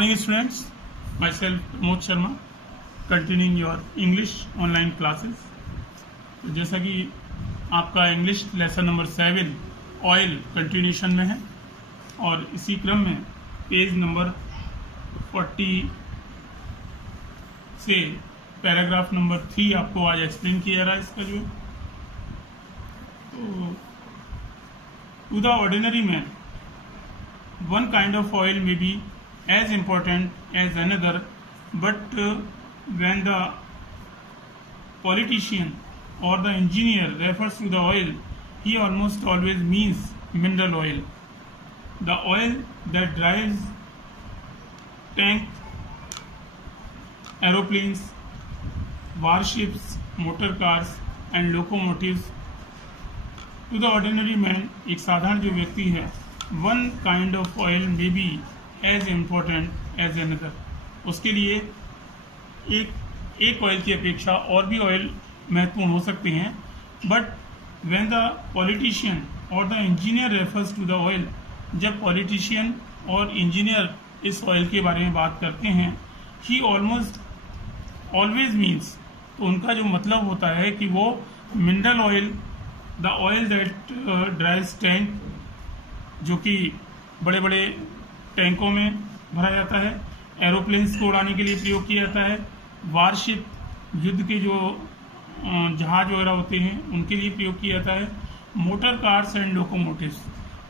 morning students, myself Pramod Sharma, continuing your English online classes। तो जैसा कि आपका English lesson number 7 oil continuation में है और इसी क्रम में पेज नंबर 40 से पैराग्राफ नंबर 3 आपको आज एक्सप्लेन किया जा रहा है। इसका जो तो to the ordinary man one kind of oil may be as important as another, but when the politician or the engineer refers to the oil, he almost always means mineral oil, the oil that drives tank, aeroplanes, warships, motor cars and locomotives। to the ordinary man, एक साधारण जो व्यक्ति है, one kind of oil may be as important as another, उसके लिए एक oil की अपेक्षा और भी ऑयल महत्वपूर्ण हो सकते हैं। बट व्हेन द पॉलिटिशियन और the engineer refers to the oil, जब पॉलिटिशियन और इंजीनियर इस ऑयल के बारे में बात करते हैं, ही ऑलमोस्ट ऑलवेज मीन्स, तो उनका जो मतलब होता है कि वो mineral oil, the oil that drives tank, जो कि बड़े बड़े टैंकों में भरा जाता है, एरोप्लेन्स को उड़ाने के लिए प्रयोग किया जाता है, वारशिप युद्ध के जो जहाज वगैरह होते हैं उनके लिए प्रयोग किया जाता है, मोटर कार्स एंड लोकोमोटिव्स।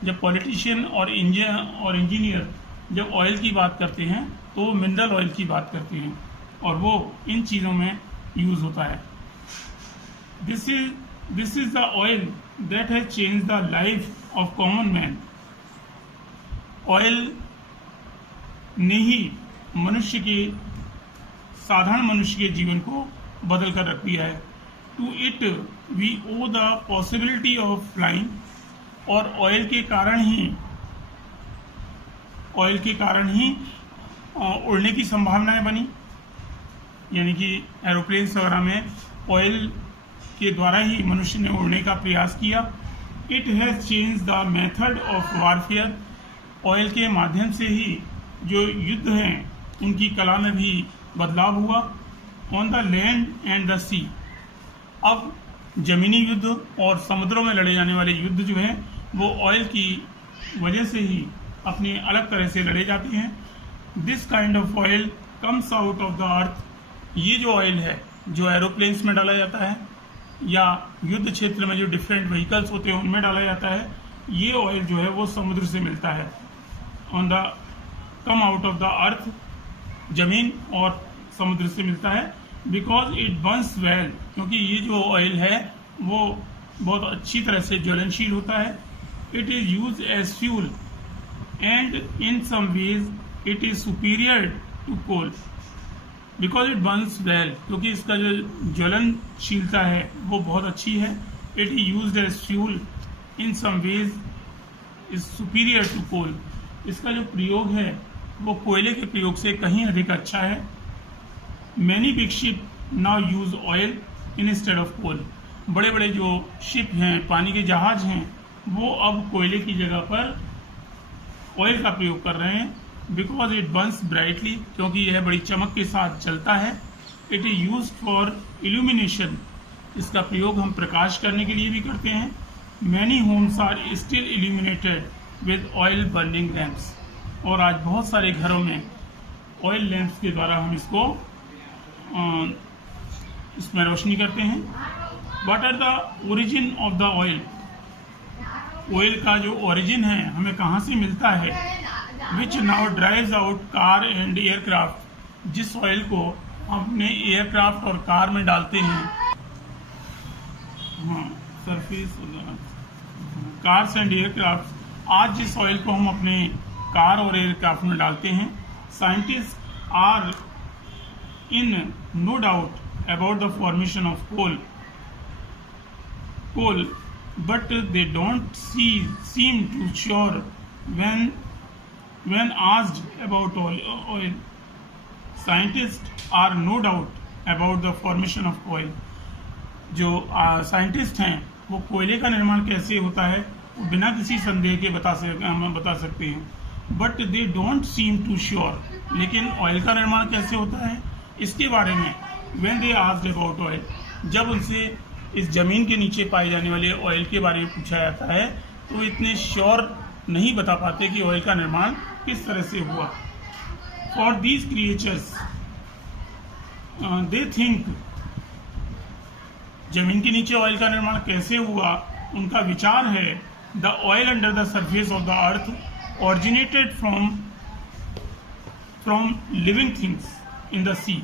जब पॉलिटिशियन और इंजीनियर जब ऑयल की बात करते हैं तो मिनरल ऑयल की बात करते हैं और वो इन चीज़ों में यूज़ होता है। This is the oil that has change the life of common man. Oil ने ही साधारण मनुष्य के जीवन को बदल कर रख दिया है। To it we owe the possibility of flying, और ऑयल के कारण ही उड़ने की संभावनाएं बनी, यानी कि एरोप्लेन्स वगैरह में ऑयल के द्वारा ही मनुष्य ने उड़ने का प्रयास किया। It has change the method of warfare, oil के माध्यम से ही जो युद्ध हैं उनकी कला में भी बदलाव हुआ। On the land and the sea, अब जमीनी युद्ध और समुद्रों में लड़े जाने वाले युद्ध जो हैं वो ऑयल की वजह से ही अपनी अलग तरह से लड़े जाते हैं। This kind of oil comes out of the अर्थ, ये जो ऑयल है जो एरोप्लेन्स में डाला जाता है या युद्ध क्षेत्र में जो डिफरेंट व्हीकल्स होते हैं उनमें डाला जाता है, ये ऑयल जो है वो समुद्र से मिलता है। कम आउट ऑफ द अर्थ, जमीन और समुद्र से मिलता है। बिकॉज इट बर्न्स वेल, क्योंकि ये जो ऑयल है वो बहुत अच्छी तरह से ज्वलनशील होता है। It is use as fuel and in some ways it is superior to coal. Because it burns well, क्योंकि इसका जो ज्वलनशीलता है वो बहुत अच्छी है। It is use as fuel in some ways is superior to coal, इसका जो प्रयोग है वो कोयले के प्रयोग से कहीं अधिक अच्छा है। Many big ship now use oil instead of coal, बड़े बड़े जो शिप हैं, पानी के जहाज हैं, वो अब कोयले की जगह पर ऑयल का प्रयोग कर रहे हैं। बिकॉज इट बर्न्स ब्राइटली, क्योंकि यह बड़ी चमक के साथ चलता है। It is use for illumination, इसका प्रयोग हम प्रकाश करने के लिए भी करते हैं। Many homes are still illuminated with oil burning lamps, और आज बहुत सारे घरों में ऑयल लैंप्स के द्वारा हम इसमें रोशनी करते हैं। What are the origin of the oil, oil का जो ओरिजिन है हमें कहाँ से मिलता है। Which now drives out car and aircraft, जिस ऑयल को अपने एयरक्राफ्ट और कार में डालते हैं, सरफेस कार्स एंड एयरक्राफ्ट, आज जिस ऑयल को हम अपने कार और एयरक्राफ्ट में डालते हैं। Scientist are in no doubt about the formation of coal, but they don't seem to sure when asked about oil. Scientists are no doubt about the formation of oil. जो scientist हैं वो कोयले का निर्माण कैसे होता है वो बिना किसी संदेह के बता सकते हैं। But they don't seem to sure. लेकिन ऑयल का निर्माण कैसे होता है इसके बारे में when they asked about oil, जब उनसे इस जमीन के नीचे पाए जाने वाले ऑयल के बारे में पूछा जाता है तो इतने श्योर नहीं बता पाते कि ऑयल का निर्माण किस तरह से हुआ। For these creatures they think, जमीन के नीचे ऑयल का निर्माण कैसे हुआ उनका विचार है, the oil under the surface of the earth originated from living things in the sea.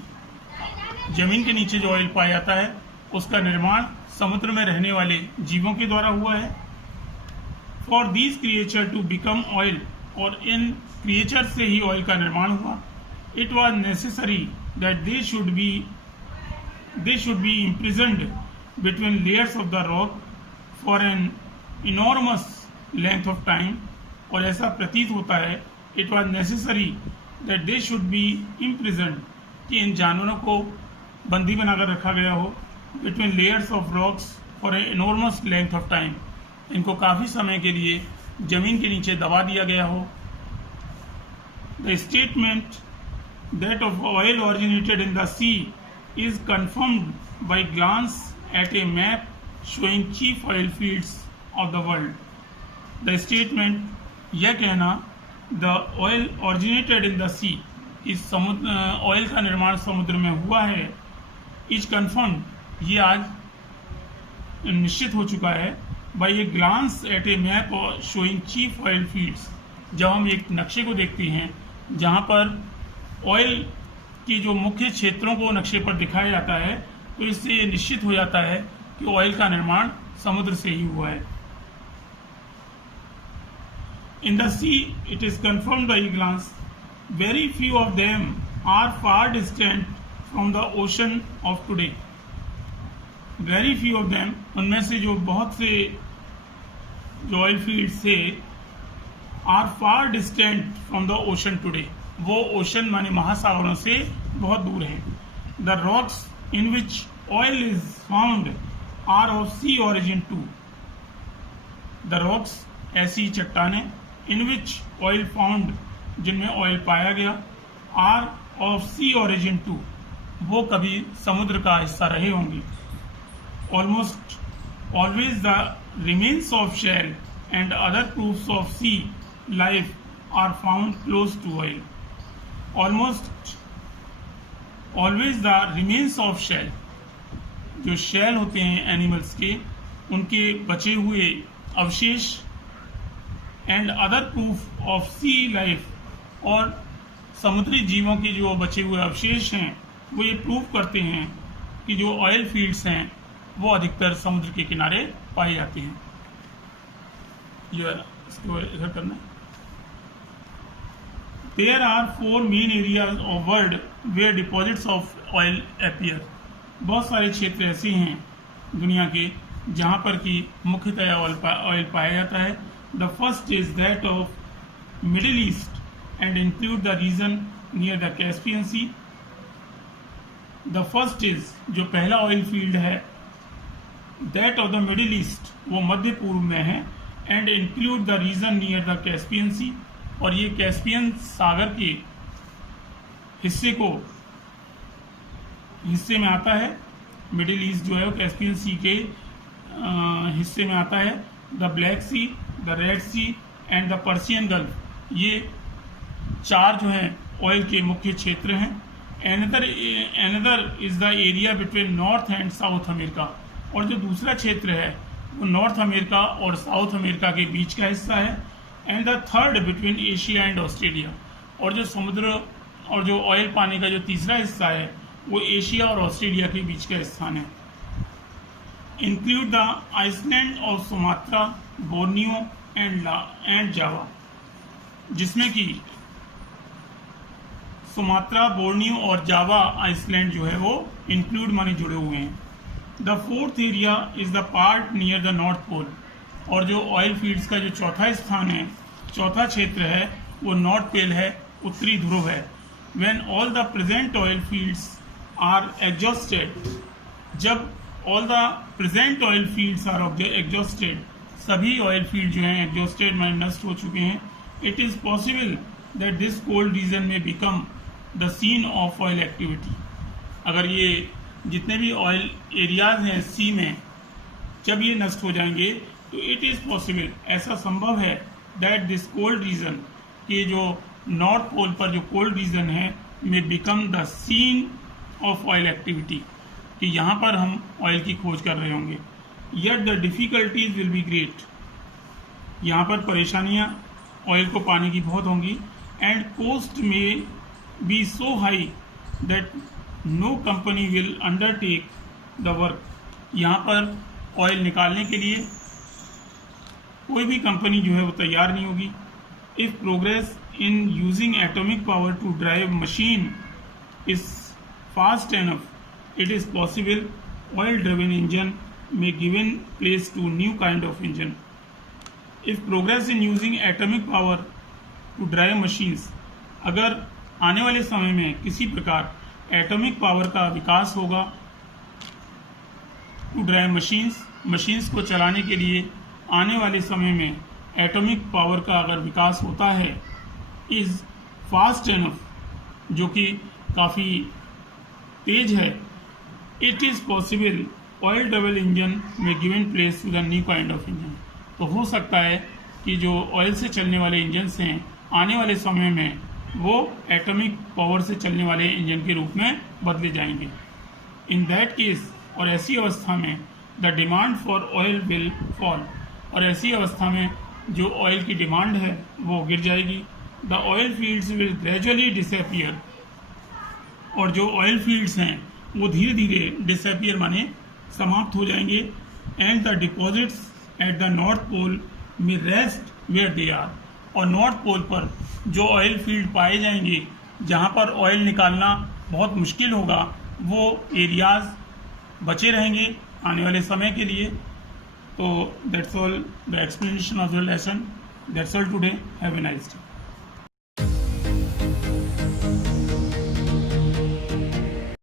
जमीन के नीचे जो ऑयल पाया जाता है उसका निर्माण समुद्र में रहने वाले जीवों के द्वारा हुआ है। For these creature to become oil, और इन क्रिएचर से ही ऑयल का निर्माण हुआ। It was necessary that they should be imprisoned between layers of the rock for an enormous length of time, और ऐसा प्रतीत होता है it was necessary that they should be imprisoned, कि इन जानवरों को बंदी बनाकर रखा गया हो between layers of rocks for a enormous length of time, इनको काफ़ी समय के लिए जमीन के नीचे दबा दिया गया हो। The statement that of oil originated in the sea is confirmed by glance at a map showing chief oil fields of the world. The statement, यह कहना, the oil originated in the sea, इस समुद्र oil का निर्माण समुद्र में हुआ है, इज कन्फर्म्ड, ये आज निश्चित हो चुका है, by a glance at a map showing chief oil fields. जब हम एक नक्शे को देखते हैं जहाँ पर ऑयल की जो मुख्य क्षेत्रों को नक्शे पर दिखाया जाता है तो इससे ये निश्चित हो जाता है कि ऑयल का निर्माण समुद्र से ही हुआ है। In the sea it is confirmed by glance, very few of them are far distant from the ocean of today. Very few of them, उनमें से जो बहुत से जो ऑयल फील्ड्स थे, are far distant from the ocean today, वो ocean माने महासागरों से बहुत दूर है। The rocks in which oil is found are of sea origin too. The rocks, ऐसी चट्टानें, इन विच ऑयल फाउंड, जिनमें ऑयल पाया गया, are of sea origin too, वो कभी समुद्र का हिस्सा रहे होंगे। Almost always the remains of shell and other proofs of sea life are found close to oil. Almost always the remains of shell, जो शेल होते हैं एनिमल्स के, उनके बचे हुए अवशेष, and other proof of sea life, और समुद्री जीवों के जो बचे हुए अवशेष हैं वो ये प्रूव करते हैं कि जो ऑयल फील्ड्स हैं वो अधिकतर समुद्र के किनारे पाए जाते हैं। ये इसको इधर करना है। There are 4 main areas of world where deposits of oil appear. बहुत सारे क्षेत्र ऐसे हैं दुनिया के जहाँ पर कि मुख्यतः ऑयल पाया जाता है। The first is that of Middle East and include the region near the Caspian Sea. The first is, जो पहला ऑयल फील्ड है, that of the Middle East, वो मध्य पूर्व में है, and include the region near the Caspian Sea, और ये Caspian सागर के हिस्से में आता है। मिडिल ईस्ट जो है वो कैस्पियन सी के हिस्से में आता है। The Black Sea, the Red Sea and the Persian Gulf, ये 4 जो हैं ऑयल के मुख्य क्षेत्र हैं। Another is the area between North and South America, और जो दूसरा क्षेत्र है वो नॉर्थ अमेरिका और साउथ अमेरिका के बीच का हिस्सा है। And the third between Asia and Australia, और जो समुद्र और जो ऑयल पानी का जो तीसरा हिस्सा है वो एशिया और ऑस्ट्रेलिया के बीच का स्थान है। Include the island of Sumatra, Borneo and Java, जिसमें कि सुमात्रा, बोर्नियो और जावा आइसलैंड जो है वो इंक्लूड माने जुड़े हुए हैं। The fourth area is the part near the North Pole, और जो ऑयल फील्ड्स का जो चौथा स्थान है, चौथा क्षेत्र है, वो नॉर्थ पोल है, उत्तरी ध्रुव है। When all the present oil fields are exhausted, जब all the present oil fields are exhausted, सभी ऑयल फील्ड जो हैं एग्जॉस्टेड माने नष्ट हो चुके हैं। it is possible that this cold region may become the scene of oil activity. अगर ये जितने भी ऑयल एरियाज हैं सी में जब ये नष्ट हो जाएंगे तो इट इज़ पॉसिबल, ऐसा संभव है, दैट दिस कोल्ड रीजन, कि जो नॉर्थ पोल पर जो कोल्ड रीजन है may become the scene of oil activity, कि यहाँ पर हम ऑयल की खोज कर रहे होंगे. Yet the difficulties will be great, यहाँ पर परेशानियाँ ऑयल को पाने की बहुत होंगी. And cost may be so high that no company will undertake the work, यहाँ पर ऑयल निकालने के लिए कोई भी कंपनी जो है वो तैयार नहीं होगी. If progress in using atomic power to drive machine is fast enough, it is possible oil driven engine may given place to new kind of engine. If progress in using atomic power to drive machines, अगर आने वाले समय में किसी प्रकार atomic power का विकास होगा to drive machines को चलाने के लिए आने वाले समय में एटॉमिक पावर का अगर विकास होता है, इज़ फास्ट एनफ, जो कि काफ़ी तेज है, it is possible oil double engine में given place to the new kind of engine. तो हो सकता है कि जो ऑयल से चलने वाले इंजन्स हैं आने वाले समय में वो एटॉमिक पावर से चलने वाले इंजन के रूप में बदले जाएंगे. इन दैट केस, और ऐसी अवस्था में the demand for oil will fall, और ऐसी अवस्था में जो ऑयल की डिमांड है वो गिर जाएगी. The oil fields will gradually disappear, और जो ऑयल फील्ड्स हैं वो धीरे धीरे डिसअपियर माने समाप्त हो जाएंगे. And the deposits at the North Pole may rest where they are, और नॉर्थ पोल पर जो ऑयल फील्ड पाए जाएंगे जहाँ पर ऑयल निकालना बहुत मुश्किल होगा, वो एरियाज बचे रहेंगे आने वाले समय के लिए. तो that's all the explanation of the lesson. That's all today. Have a nice day.